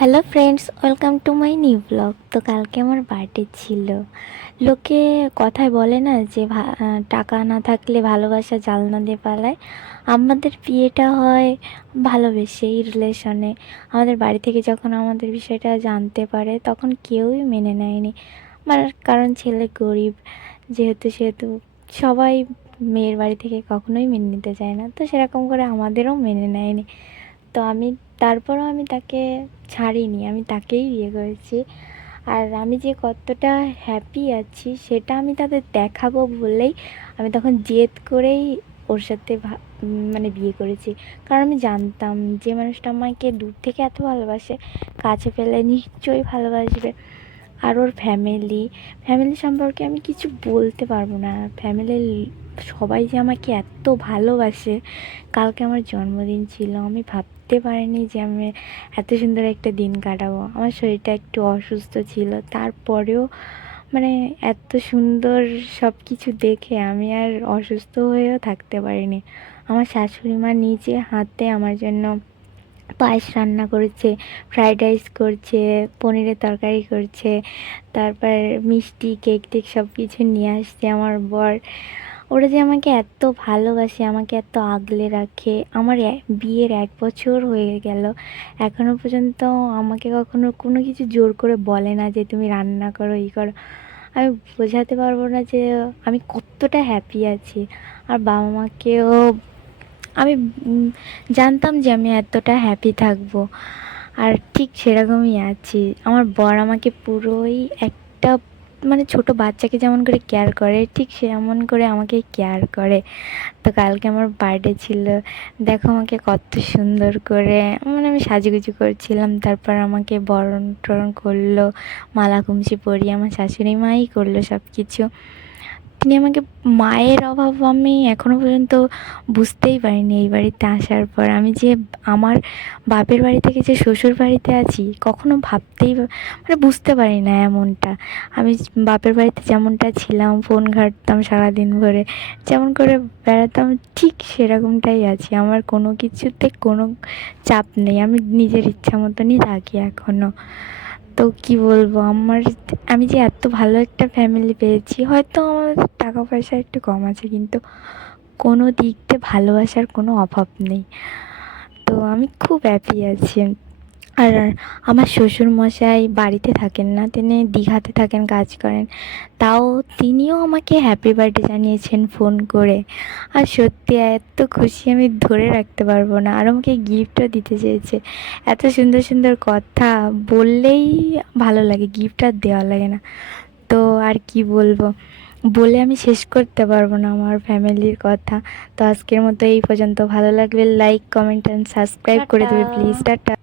Hello friends, welcome to my new blog. তো কালকে আমার বার্থডে ছিল। লোকে কথায় বলে না যে টাকা না থাকলে ভালোবাসা জানলা দিয়ে পালায়। আমাদের বিয়েটা হয় ভালোবেসেই, রিলেশনে। আমাদের বাড়ি থেকে যখন আমাদের বিষয়টা জানতে পারে তখন কেউই মেনে নেয়নি। মানে কারণ ছেলে গরিব, সেহেতু সবাই মেয়ের বাড়ি থেকে কখনোই মেনে নিতে চায় না। তো সেরকম করে আমাদেরও মেনে নেয়নি। তো তারপরও আমি তাকে ছাড়িনি, আমি তাকেই বিয়ে করেছি। আর আমি যে কতটা হ্যাপি আছি সেটা আমি তাদের দেখাবো বলেই আমি তখন জেদ করেই ওর সাথে মানে বিয়ে করেছি। কারণ আমি জানতাম যে মানুষটা আমাকে দূর থেকে এত ভালোবাসে, কাছে পেলে নিশ্চয়ই ভালোবাসবে। আর ওর ফ্যামিলি সম্পর্কে আমি কিছু বলতে পারবো না। ফ্যামিলির সবাই যে আমাকে এত ভালোবাসে। কালকে আমার জন্মদিন ছিল, আমি ভাবতে পারিনি যে আমি এত সুন্দর একটা দিন কাটাবো। আমার শরীরটা একটু অসুস্থ ছিল, তারপরেও মানে এত সুন্দর সব কিছু দেখে আমি আর অসুস্থ হয়েও থাকতে পারিনি। আমার শাশুড়ি মা নিজে হাতে আমার জন্য পায়েস রান্না করেছে, ফ্রাইড রাইস করছে, পনিরের তরকারি করছে, তারপর মিষ্টি কেক টেক সব কিছু নিয়ে আসছে আমার বর। ওরা যে আমাকে এত ভালোবাসে, আমাকে এত আগলে রাখে। আমার বিয়ের 1 বছর হয়ে গেল, এখনও পর্যন্ত আমাকে কখনো কোনো কিছু জোর করে বলে না যে তুমি রান্না করো, এই করো। আমি বোঝাতে পারবো না যে আমি কতটা হ্যাপি আছি। আর বাবা মাকেও আমি জানতাম যে আমি এতটা হ্যাপি থাকবো, আর ঠিক সেরকমই আছি। আমার বর আমাকে পুরোই একটা মানে ছোট বাচ্চাকে যেমন করে কেয়ার করে, ঠিক সেমন করে আমাকে কেয়ার করে। তো কালকে আমার বার্থডে ছিল, দেখো আমাকে কত সুন্দর করে মানে আমি সাজুগুজু করছিলাম। তারপর আমাকে বরণ টরণ করলো, মালা কুমচি পরিয়ে আমার শাশুড়ি মাই করলো সব কিছু। তিনি আমাকে, মায়ের অভাব আমি এখনও পর্যন্ত বুঝতেই পারিনি এই বাড়িতে আসার পর। আমি যে আমার বাপের বাড়ি থেকে যে শ্বশুর বাড়িতে আছি কখনো মানে বুঝতে পারি না এমনটা। আমি বাপের বাড়িতে যেমনটা ছিলাম, ফোন ঘাঁটতাম সারাদিন ভরে, যেমন করে বেড়াতাম, ঠিক সেরকমটাই আছি। আমার কোনো কিছুতে কোনো চাপ নেই, আমি নিজের ইচ্ছা মতনই থাকি এখনও। তো কি বলবো, আমি যে এত ভালো একটা ফ্যামিলি পেয়েছি। হয়তো আমার টাকা পয়সা একটু কম আছে, কিন্তু কোনো দিক দিয়ে ভালোবাসার কোনো অভাব নেই। তো আমি খুব হ্যাপি আছি। আর আমার শ্বশুরমশাই বাড়িতে থাকেন না, তিনি দীঘাতে থাকেন, কাজ করেন। তাও তিনিও আমাকে হ্যাপি বার্থডে জানিয়েছেন ফোন করে। আর সত্যি এত খুশি আমি ধরে রাখতে পারবো না। আর আমাকে গিফটও দিতে চেয়েছে। এত সুন্দর সুন্দর কথা বললেই ভালো লাগে, গিফট আর দেওয়া লাগে না। তো আর কি বলবো, বলে আমি শেষ করতে পারবো না আমার ফ্যামিলির কথা। তো আজকের মতো এই পর্যন্ত। ভালো লাগলে লাইক, কমেন্ট অ্যান্ড সাবস্ক্রাইব করে দেবে প্লিজ। টাটা।